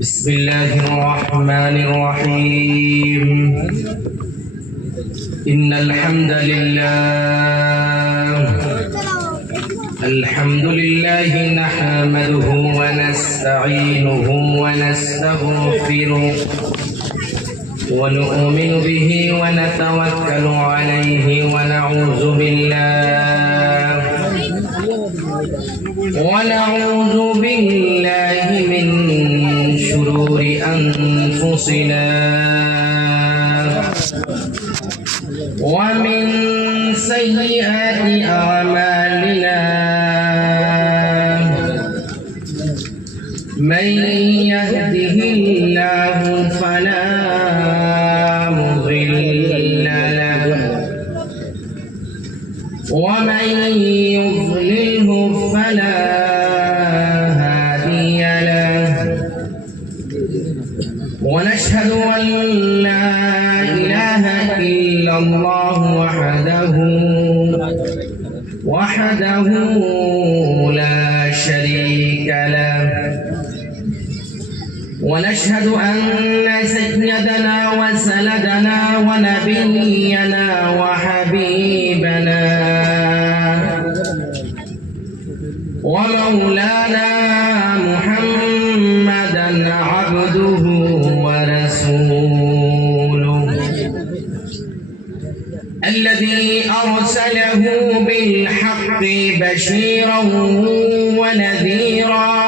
بسم الله الرحمن الرحيم. إن الحمد لله. الحمد لله نحمده ونستعينه ونستغفره ونؤمن به ونتوكل عليه ونعوذ بالله. ونعوذ بالله من شرور أنفسنا. ومن سيئات أعمالنا من يهده الله فلا ونشهد أن سيدنا وسندنا ونبينا وحبيبنا ومولانا محمدا عبده ورسوله الذي أرسله بالحق بشيرا ونذيرا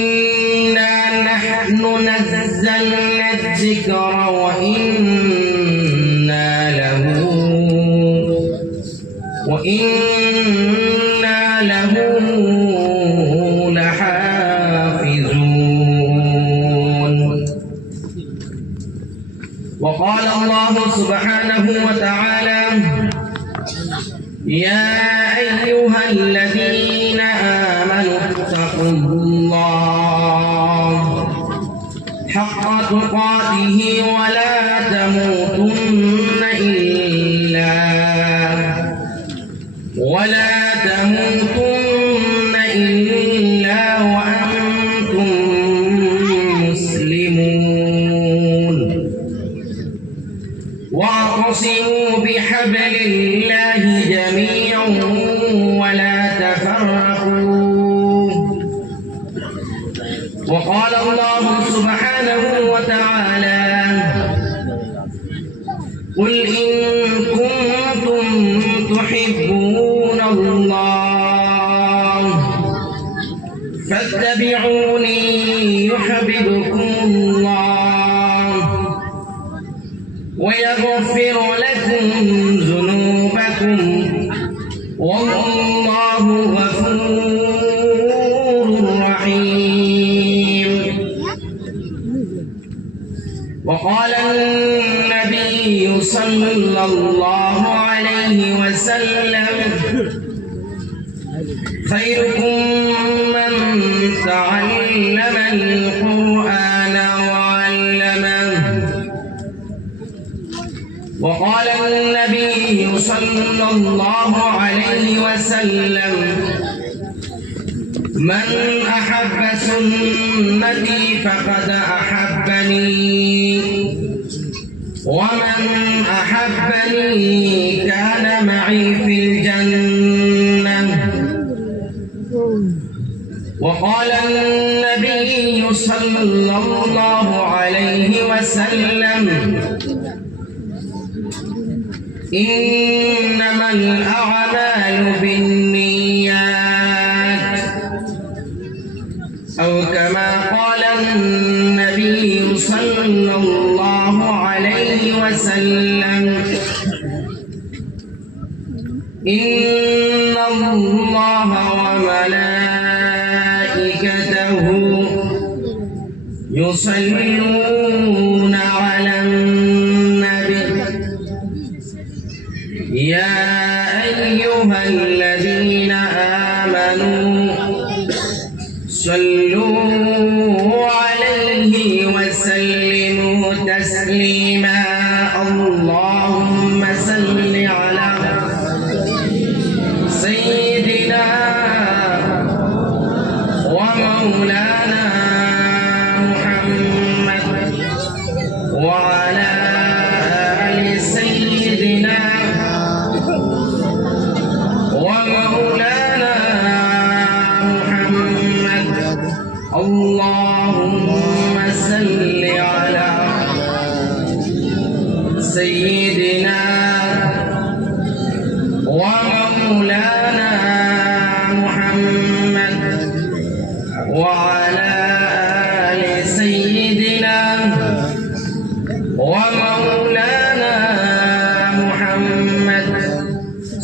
إنا نحن نزلنا الذكر وإنا له وإنا sin وقال النبي صلى الله عليه وسلم خيركم من تعلم القرآن وعلمه. وقال النبي صلى الله عليه وسلم من أحب سنتي فقد أحبني وسلم. إنما الأعمال بالنيات. أو كما قال النبي صلى الله عليه وسلم. إن الله وملائكته يصلون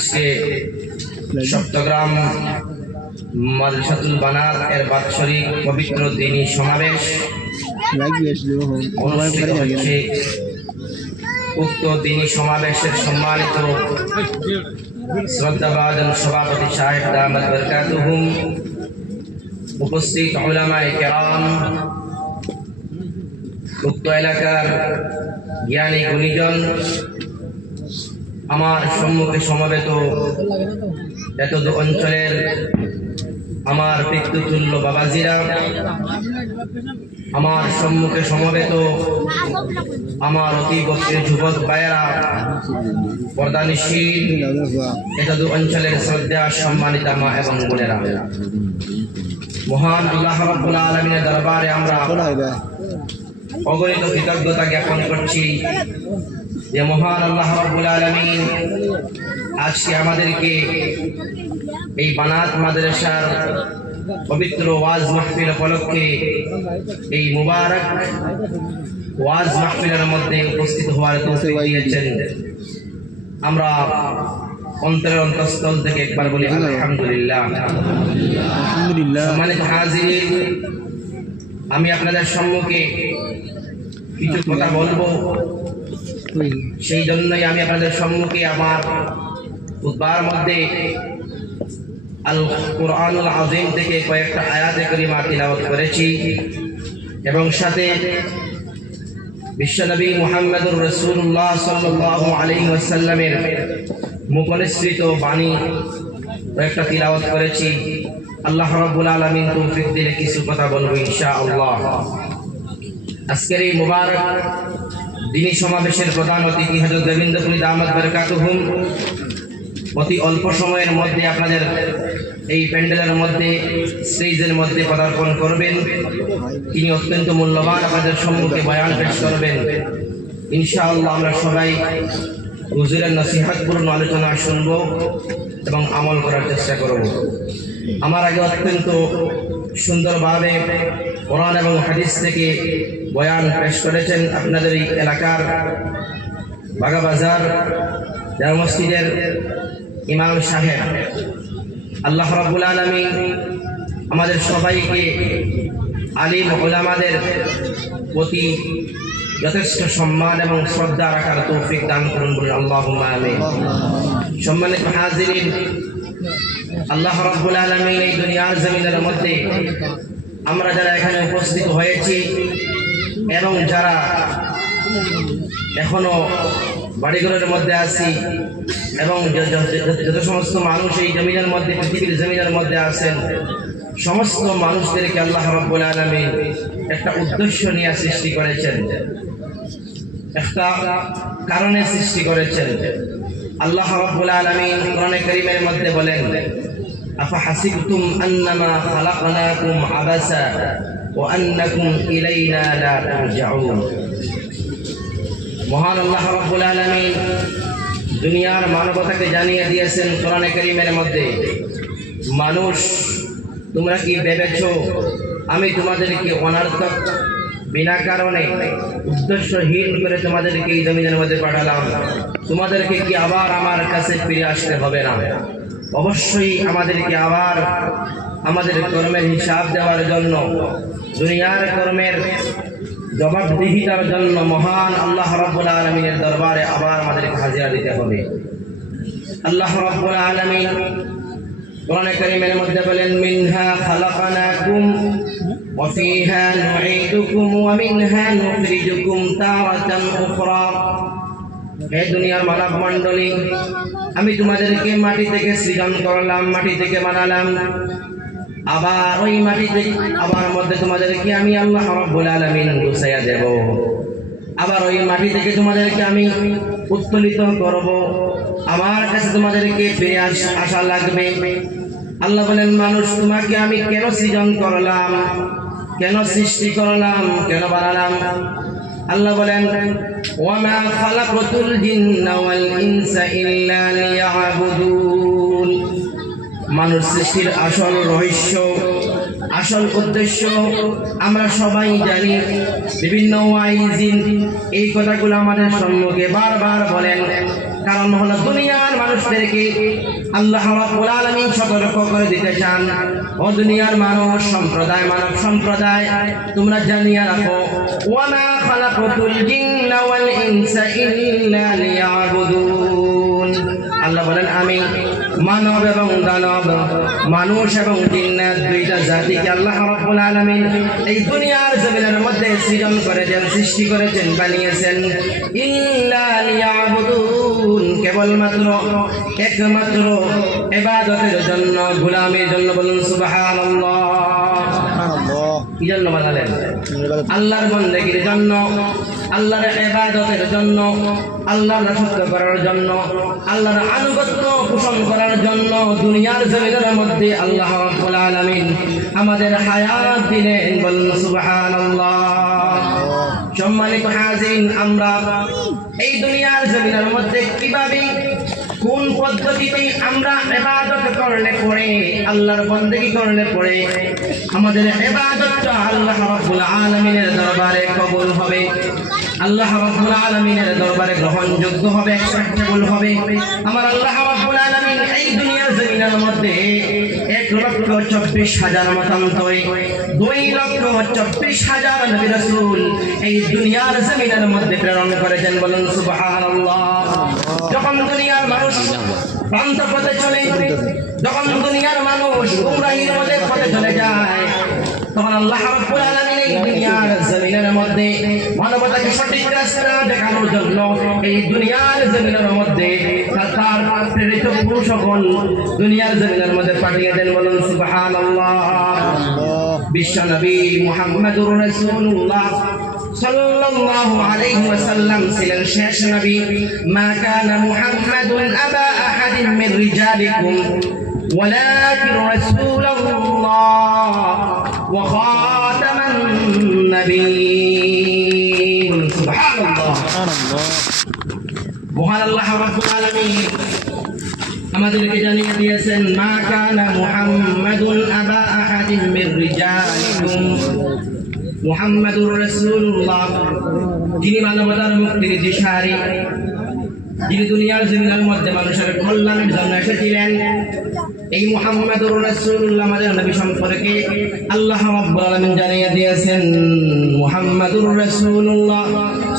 আজকে সপ্তগ্রাম মাদ্রাসাতুল বানাত এর বাৎসরিক পবিত্র দিনী সমাবেশ উক্ত দিনী সমাবেশের সম্মানিত শ্রদ্ধাবাদন সভাপতি সাহেব দামদ বরকাতুহুম উপস্থিত ওলামায়ে কেরাম উক্ত এলাকার জ্ঞানী গুণীজন আমার সম্মুখে সমবেত এত অঞ্চলের আমার পিতৃতুল্য বাবাজিরা, আমার সম্মুখে সমবেত আমার অতি বক্রের যুবক ভাইয়েরা, পর্দানিশীল এতদু অঞ্চলের শ্রদ্ধা, সম্মানিত মা এবং বোনেরা। মহান আল্লাহ রাব্বুল দরবারে আমরা অগণিত কৃতজ্ঞতা জ্ঞাপন করছি যে মহান আল্লাহ রাব্বুল আলামিন আজকে আমাদেরকে এই বানাত মাদ্রাসার পবিত্র ওয়াজ মাহফিল উপলক্ষে এই মুবারক ওয়াজ মাহফিলের মধ্যে উপস্থিত হওয়ার তৌফিক দিয়েছেন। আমরা অন্তরের অন্তঃস্থল থেকে একবার বলি আলহামদুলিল্লাহ। আলহামদুলিল্লাহ। সম্মানিত হাজির আমি আপনাদের সম্মুখে কিছু কথা বলব? সেই জন্যই আমি আপনাদের সম্মুখে আমার উদ্বার মধ্যে আল কোরআনুল আজিম থেকে কয়েকটা আয়াতে করিমা তিলাওয়াত করেছি এবং সাথে বিশ্বনবী মুহাম্মদুর রসুল্লাহ সাল্লাল্লাহু আলাইহি ওয়াসাল্লামের মুখনিসৃত বাণী কয়েকটা তিলাওয়াত করেছি। আল্লাহ রাব্বুল আলামিন তৌফিক দিলে কিছু কথা বলব ইনশাআল্লাহ। আজকের এই মুবারক দিনী সমাবেশের প্রধান অতিথি হজরত গোবিন্দপুরী দামদ বরকাতুহুম। অতি অল্প সময়ের মধ্যে আপনাদের এই প্যান্ডেলের মধ্যে, স্টেজের মধ্যে পদার্পণ করবেন। তিনি অত্যন্ত মূল্যবান আমাদের সম্মুখে বয়ান পেশ করবেন। ইনশাআল্লাহ আমরা সবাই হুজুরের নসিহাতপূর্ণ আলোচনা শুনব এবং আমল করার চেষ্টা করব। আমার আগে অত্যন্ত সুন্দরভাবে কোরআন এবং হাদিস থেকে বয়ান পেশ করেছেন আপনাদের এই এলাকার বাগাবাজার জামা মসজিদের ইমাম সাহেব। আল্লাহ রাব্বুল আলামিন আমাদের সবাইকে আলিম ওলামাদের প্রতি যথেষ্ট সম্মান এবং শ্রদ্ধা রাখার তৌফিক দান করুন বলে আল্লাহ আমিন। সম্মানিত হাজিরিন আল্লাহ রাব্বুল আলামিন এই দুনিয়ার জমিনের মধ্যে আমরা যারা এখানে উপস্থিত হয়েছি এবং যারা এখনও বাড়িঘরের মধ্যে আছি এবং যত সমস্ত মানুষ এই জমিনের মধ্যে, পৃথিবীর জমিনের মধ্যে আছেন, সমস্ত মানুষদেরকে আল্লাহ রাব্বুল আলামিন একটা উদ্দেশ্য নিয়ে সৃষ্টি করেছেন। একটা কারণে সৃষ্টি করেছেন। আল্লাহ রাব্বুল আলামিন কোরআনে কারীমের মধ্যে বলেন, আফা হাসিবতুম আন্নামা খালাকনাকুম আবাসা ওয়া আন্নাকুম ইলাইনা লা তুরজাউন? মহান আল্লাহ রাব্বুল আলামিন দুনিয়ার মানবতাকে জানিয়ে দিয়েছেন কোরআনে কারীমের মধ্যে, মানুষ, তোমরা কি ভেবেছো আমি তোমাদেরকে অনার্থক বিনা কারণে উদ্দেশ্যহীন করে তোমাদেরকে এই জমিনের মধ্যে পাঠালাম। তোমাদেরকে কি আবার আমার কাছে ফিরে আসতে হবে না? অবশ্যই আমাদেরকে আবার আমাদের কর্মের হিসাব দেওয়ার জন্য, দুনিয়ার কর্মের জবাবদিহিতার জন্য মহান আল্লাহ রাব্বুল আলামিনের দরবারে আবার আমাদেরকে হাজিরা দিতে হবে। আল্লাহ রাব্বুল আলামিন কোরআনে কারীমের মধ্যে বলেন, মিনহা খালাকানাকুম নুঈদুকুম ওয়া মিনহা নুখরিজুকুম তারাতান উখরা হে দুনিয়ার মানব মণ্ডলী, আমি তোমাদেরকে মাটি থেকে সৃজন করলাম, মাটি থেকে বানালাম। আবার ওই মাটি থেকে, আবার মধ্যে তোমাদেরকে আমি আল্লাহ রাব্বুল আলামিন গুছাইয়া দেব। আবার ওই মাটি থেকে তোমাদেরকে আমি উত্তোলিত করব। আমার কাছে তোমাদেরকে ফিরে আসা লাগবে। আল্লাহ বলেন, মানুষ, তোমাকে আমি কেন সৃজন করলাম? কেন সৃষ্টি করলাম? কেন বানালাম? আল্লাহ বলেন, ওয়ামা খালাকতুল জিন্না ওয়াল ইনসা ইল্লা লিয়াবুদুন। মানুষ সৃষ্টির আসল রহস্য, আসল উদ্দেশ্য, আমরা সবাই জানি, বিভিন্ন ওয়াইজিন এই কথাগুলো আমাদের সম্মুখে বারবার বলেন। কারণ হলো দুনিয়ার মানুষদেরকে আল্লাহ রাব্বুল সতর্ক করে দিতে চান। ও দুনিয়ার মানুষ, সম্প্রদায় মানব সম্প্রদায়, তোমরা জানিয়ে রাখো আল্লাহ বলেন, আমি মানব এবং দানব মানুষ এবং জিন্নাত দুইটা জাতিকে আল্লাহ রাব্বুল আলামিন এই দুনিয়ার জমিনের মধ্যে সৃজন করেছেন সৃষ্টি করেছেন বানিয়েছেন। ইল্লা লিয়াবুদুন কেবলমাত্র একমাত্র ইবাদতের জন্য গোলামের জন্য বলুন সুবহানাল্লাহ। কি জন্য বানালেন? আল্লাহর বন্দেগীর জন্য আল্লাহর ইবাদতের জন্য আল্লাহর রাসূলকে করার জন্য আল্লাহর আনুগত্য পোষণ করার জন্য দুনিয়ার জমিনের মধ্যে আল্লাহ আলামিন আমাদের হায়াত দিলেন। সম্মানিত হাজিন আমরা এই দুনিয়ার জমিনের মধ্যে কীভাবে, কোন পদ্ধতিতে আমরা ইবাদত করলে পরে, আল্লাহর বন্দেগী করলে পরে আমাদের ইবাদতটা আল্লাহ রাব্বুল আলামিনের দরবারে কবুল হবে? আল্লাহ রাব্বুল আলামিনের দরবারে গ্রহণযোগ্য হবে অ্যাকসেপ্টেবল হবে? আমার আল্লাহ রাব্বুল দুনিয়ার মধ্যে এক লক্ষ চব্বিশ হাজার মতান্তরে, দুই লক্ষ চব্বিশ হাজার নবী রাসূল এই দুনিয়ার জমিনের মধ্যে প্রেরণ করেছেন বলুন সুবহানাল্লাহ। যখন দুনিয়ার মানুষ প্রান্ত পথে চলে, যখন দুনিয়ার মানুষ গুমরাহির মধ্যে পথে চলে যায়, তখন আল্লাহ রাব্বুল আলামিন দুনিয়ার জমিনের মধ্যে মানবতাকে সঠিক রাস্তা দেখানোর জন্য এই দুনিয়ার জমিনের মধ্যে তার- তার প্রেরিত পুরুষ সকল দুনিয়ার জমিনের মধ্যে পাঠিয়ে দেন বলুন সুবহানাল্লাহ বিশ্ব নবী মুহাম্মদুর রাসূলুল্লাহ সাল্লাল্লাহু আলাইহি ওয়াসাল্লাম ছিলেন শেষ নবী মা কানা মুহাম্মাদুন আবা আহাদিন মিন রিজালিকুম ولكن رسول الله وخاتم النبيين سبحان الله সুবহানাল্লাহ মহান আল্লাহ রাব্বুল আলামিন আমাদেরকে জানিয়ে দিয়েছেন মা কানা মুহাম্মাদুন আবা আহাদিন মির রিজালিকুম মুহাম্মাদুর রাসূলুল্লাহ যিনি মানবতার মুক্তির দিশারি যিনি দুনিয়ার জমিনের মধ্যে মানুষের কল্যাণের জন্য এসেছিলেন এই মুহাম্মাদুর রাসূলুল্লাহ আমাদের নবী সম্পর্কে আল্লাহ জানিয়ে দিয়েছেন, মুহাম্মাদুর রাসূলুল্লাহ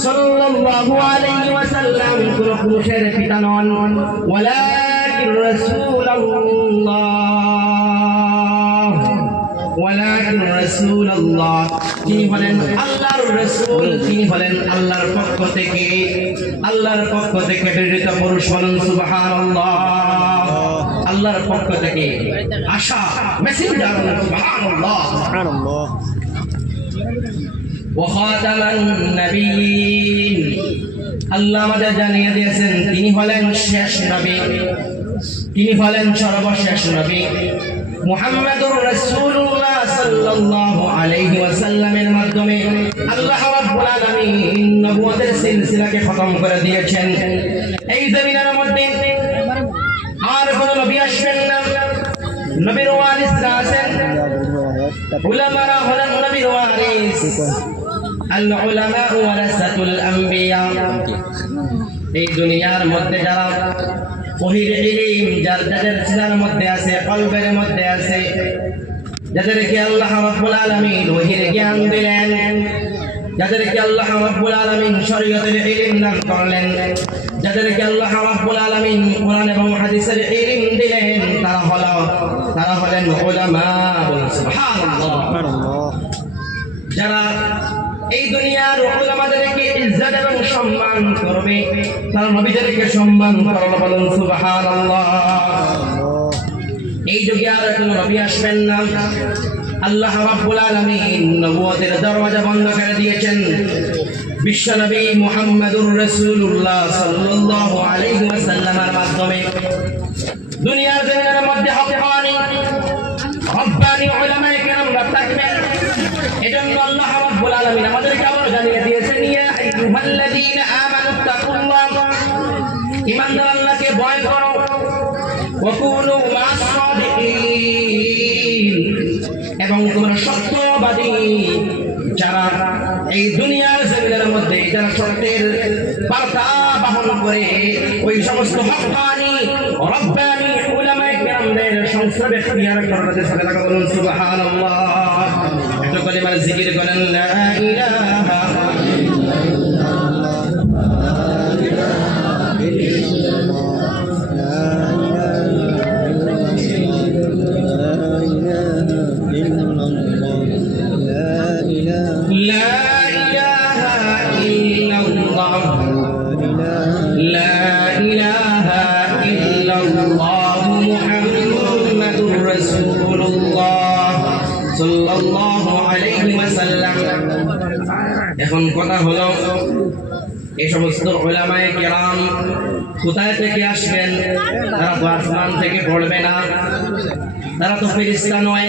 সাল্লাল্লাহু আলাইহি ওয়াসাল্লাম কোন পুরুষের পিতা নন, ওয়ালাকিন রাসূলুল্লাহ। ওয়ালাকিন রাসূলুল্লাহ, তিনি হলেন আল্লাহর রাসূল, তিনি হলেন আল্লাহর পক্ষ থেকে, আল্লাহর পক্ষ থেকে প্রেরিত পুরুষ বলুন সুবহানাল্লাহ। আল্লাহর পক্ষ থেকে আশা মেসেঞ্জার সুবহানাল্লাহ। সুবহানাল্লাহ। আল্লাহ আমাদের জানিয়ে দিয়েছেন তিনি হলেন শেষ নবী। তিনি হলেন সর্বশেষ নবী। মুহাম্মাদুর রাসূলুল্লাহ সাল্লাল্লাহু আলাইহি ওয়াসাল্লামের মাধ্যমে আল্লাহ রাব্বুল আলামিন নবুয়তের সিলসিলাকে খতম করে দিয়েছেন। এই জমিনের মধ্যে আর কোন নবী আসবেন না। নবীর ওয়ারিসরা আছেন, উলামারা হলেন নবীর ওয়ারিস। এই দুনিয়ার মধ্যে যারা যার যাদের মধ্যে আছে, কলবের মধ্যে আছে, যাদেরকে আল্লাহ রাব্বুল আলামিন ওহির জ্ঞান দিলেন যাদেরকে আল্লাহ রাব্বুল আলামিন শরীয়তের ইলম দান করলেন, যাদেরকে আল্লাহ রাব্বুল আলামিন কোরআন এবং হাদিসের ইলম দিলেন, তারা হলো, তারা হলেন উলামা সুবহানাল্লাহ। যারা এই দুনিয়ার ওলামাদেরকে ইজ্জত এবং সম্মান করবে, তারা নবীদেরকে সম্মান করবে বলুন, সুবহানাল্লাহ। এই যুগে আর কোনো নবী আসবেন না। আল্লাহ রাব্বুল আলামিন নবুয়তের দরওয়াজা বন্ধ করে দিয়েছেন। বিশ্বনবী মুহাম্মদুর রাসূলুল্লাহ সাল্লাল্লাহু আলাইহি ওয়াসাল্লামের মাধ্যমে। দুনিয়ার জমিনের মধ্যে হকানি রব্বানি উলামায়ে কেরামরা থাকবেন এজন্য আল্লাহ রাব্বুল আলামিন আমাদেরকে আবার জানিয়ে দিয়েছেন, ইয়া আইয়ুহাল্লাযীনা আমানু তাকুল্লাহ। ঈমানদার আল্লাহকে ভয় করো। মা'আস সত্যবাদী যারা এই দুনিয়ার জমিনের মধ্যে যারা সত্যের বার্তা বহন করে, ওই সমস্ত হকানি, রব্বানি, উলামায়ে কেরামদের করবে সাথে লাগা বলুন সুবহানাল্লাহ। এত জিকির করেন, লা ইলাহা কোথায় থেকে আসবেন? তারা তো আসমান থেকে পড়বে না। তারা তো ফেরিস্তা নয়।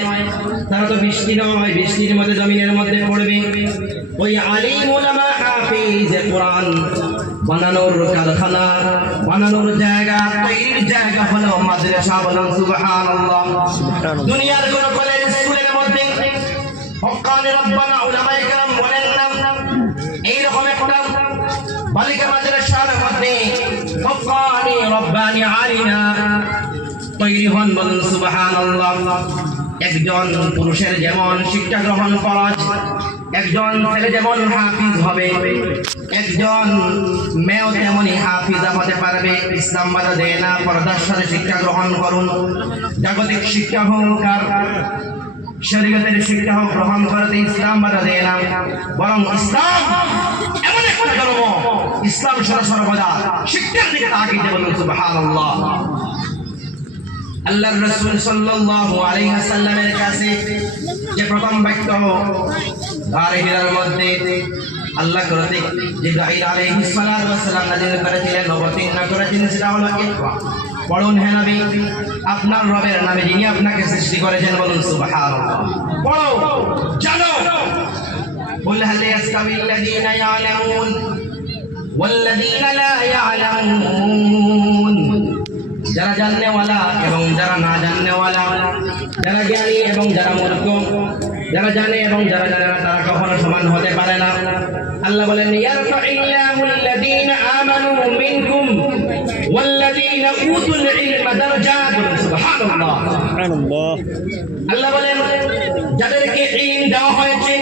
তারা তো বৃষ্টি নয়। বৃষ্টির মধ্যে জমিনের মধ্যে পড়বে। ওই আলিম হাফিজ কোরআন বানানোর কারখানা বানানোর জায়গা তৈরির জায়গা হলো মাদ্রাসা বলুন সুবহানাল্লাহ। দুনিয়ার কোন কলেজ স্কুলের মধ্যে হক্কানি রব্বানা উলামায়ে কেরাম বলেন না। এইরকম একটা বালিকা রব্বানি আলিনা তৈরি হন বলুন সুবহানাল্লাহ। একজন পুরুষের যেমন শিক্ষা গ্রহণ ফরজ, একজন ছেলে যেমন হাফিজ হবে, একজন মেয়েও তেমনই হাফিজা হতে পারবে। ইসলাম বাধা দেয় না, পর্দার শিক্ষা গ্রহণ করুন। জাগতিক শিক্ষা হোক আর শরীয়তের শিক্ষা হোক গ্রহণ করতে ইসলাম বাধা দেয় না। বরং ইসলাম এমন একটা ধর্ম ইসলাম সরা শিক্ষার দিকে তাকিয়ে বলুন, সুবহানাল্লাহ। আল্লাহ রসুল সাল্লাল্লাহু আলাইহি সাল্লামের কাছে যে প্রথম বাক্য গারে হিরার মধ্যে আল্লাহ কর্তৃক জিব্রাইল আলাইহিস সালাতু ওয়াস সালাম নাযিল করেছিলেন, অবতীর্ণ করেছিলেন, সেটা হলো ইকরা। পড়ুন হে নবী, আপনার রবের নামে যিনি আপনাকে সৃষ্টি করেছেন, বলুন, সুবহানাল্লাহ। পড়ো, জানো। বল হাল ইয়াস্তাবিল ইয়ালামুন والذين لا يعلمون যারা জাননেওয়ালা এবং যারা না জাননেওয়ালা যারা জ্ঞানী এবং যারা মূর্খ যারা জানে এবং যারা জানে না তারা কখনো সমান হতে পারে না আল্লাহ বলেন ইয়ারফাইল্লাহু আল্লাযীনা আমানু মিনকুম ওয়াল্লাযীনা উতুল ইলমা দারাজাত সুবহানাল্লাহ সুবহানাল্লাহ আল্লাহ বলেন যাদেরকে ইলম দেওয়া হয়েছে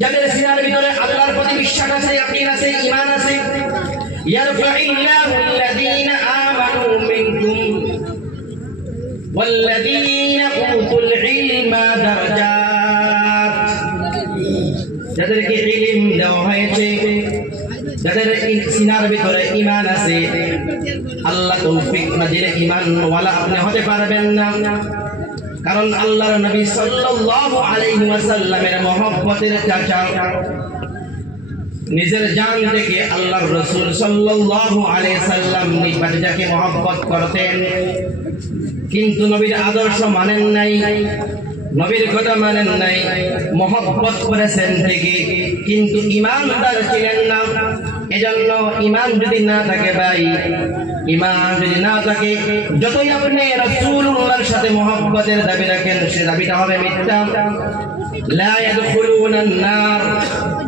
যাদের সিনার ভিতরে আল্লাহর প্রতি বিশ্বাস আছে, ইয়াকিন আছে, ঈমান আছে ইয়ারফাইল্লাহু আল্লাযীনা আমানু মিনকুম, ওয়াল্লাযীনা উতুল ইলমা দারাজাত। যাদেরকে ইলম দেওয়া হয়েছে, যাদের সিনার ভিতরে ইমান আছে, আল্লাহ তৌফিক না দিলে ইমান ওয়ালা আপনি হতে পারবেন না। কারণ আল্লাহর নবী সাল্লাল্লাহু আলাইহি ওয়াসাল্লামের মহব্বতের চাচা। নিজের জান থেকে আল্লাহর রাসূল সাল্লাল্লাহু আলাইহি সাল্লাম যাকে মহব্বত করতেন। কিন্তু নবীর আদর্শ মানেন নাই, নবীর কথা মানেন নাই, মহব্বত করেছেন থেকে কিন্তু ইমানদার ছিলেন না, এজন্য ইমান যদি না থাকে ভাই ইমান যদি না থাকে যতই আপনি রাসূলুল্লাহর সাথে মহব্বতের দাবি রাখেন সে দাবিটা হবে মিথ্যা لا يدخلون النار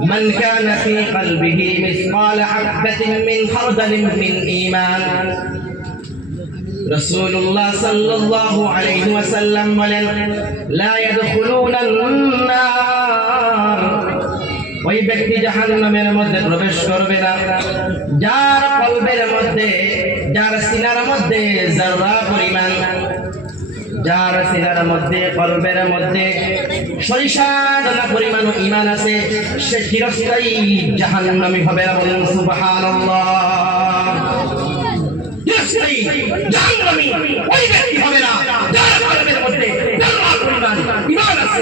من كان في قلبه مثقال حبة من خردل من إيمان رسول الله صلى الله عليه وسلم বলেন لا يدخلون النار ওই ব্যক্তি জাহান্নামের মধ্যে প্রবেশ করবে না। যার কলবের মধ্যে, যার সিনার মধ্যে যারা পরিমাণ, যার সিনার মধ্যে, কলবের মধ্যে সরিষা পরিমাণ ইমান আছে, সে চিরস্থায়ী জাহান্নামী হবে না বলেন চিরস্থায়ী জাহান্নামী ওই ব্যক্তি হবে না যার কলবের মধ্যে যার পরিমাণ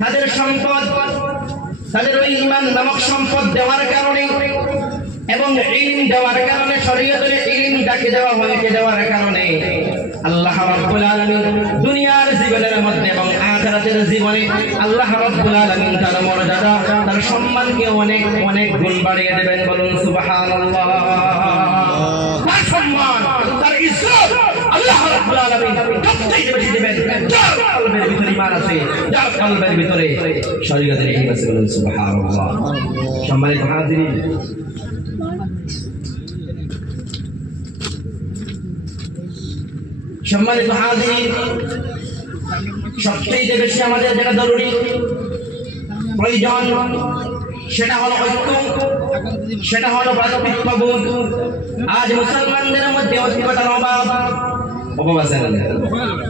তাদের সম্পদ, তাদের ওই ঈমান নামক সম্পদ দেওয়ার কারণে এবং ইলম দেওয়ার কারণে, শরীয়তের ইলম ডাকে দেওয়া হয়েছে দেওয়ার কারণে আল্লাহ রাব্বুল আলামিন দুনিয়ার জীবনের মধ্যে এবং আখিরাতের জীবনে আল্লাহ রাব্বুল আলামিন তার মর্যাদা, তার সম্মানকে অনেক অনেক গুণ বাড়িয়ে দেবেন বলুন সুবহানাল্লাহ। সবচেয়ে বেশি আমাদের যেটা জরুরি, প্রয়োজন, সেটা হলো ঐক্য, সেটা হলো আজ মুসলমানদের মধ্যে ঐক্যতার অভাব অভাব আছে না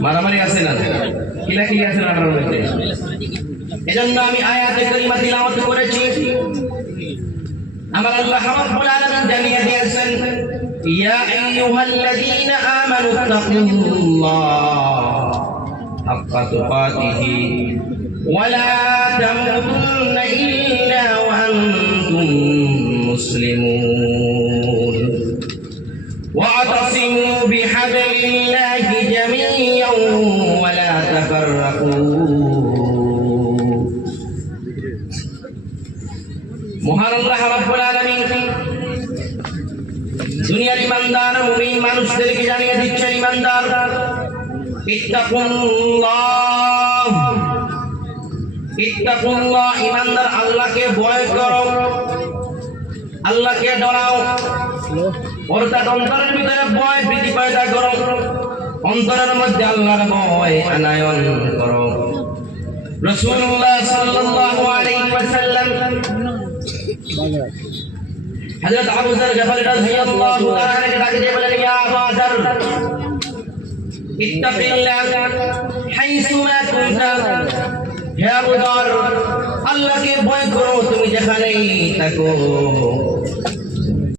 মারামারি আছে না কিলা কি আছে না এজন্য আমি আয়াতে করিমা তিলাওয়াত করেছি। আমার আল্লাহ রাব্বুল আলামিন জানিয়ে দিয়েছেন, ইয়া আইয়ুহাল্লাযীনা আমানু তাকুল্লাহ হাক্কা তুকাতিহি তামুতুন্না ইল্লা ওয়া আনতুম মুসলিমুন। واعتصموا بحبل الله جميعا ولا تفرقوا মহান আল্লাহ রাব্বুল আলামিন দুনিয়ার ইমানদার মুমিন মানুষদেরকে জানিয়ে দিচ্ছেন ইমানদার ইত্তাকুল্লাহ ইত্তাকুল্লাহ ইমানদার আল্লাহকে ভয় করো আল্লাহকে ডরাও অর্থাৎ অন্তরের ভিতরে ভয় প্রীতি পয়দা করো। অন্তরের মধ্যে আল্লাহর ভয় আনায়ন করো। রাসূলুল্লাহ সাল্লাল্লাহু আলাইহি ওয়াসাল্লাম হযরত আবু যর গফারি রাদিয়াল্লাহু তাআলা কে ডাকে দিয়ে বলেন ইয়া আবু যর ইত্তাকিল্লাহ হাইসু মা কুনতা। হে আবু যর, আল্লাহকে ভয় করো, তুমি যেখানেই থাকো।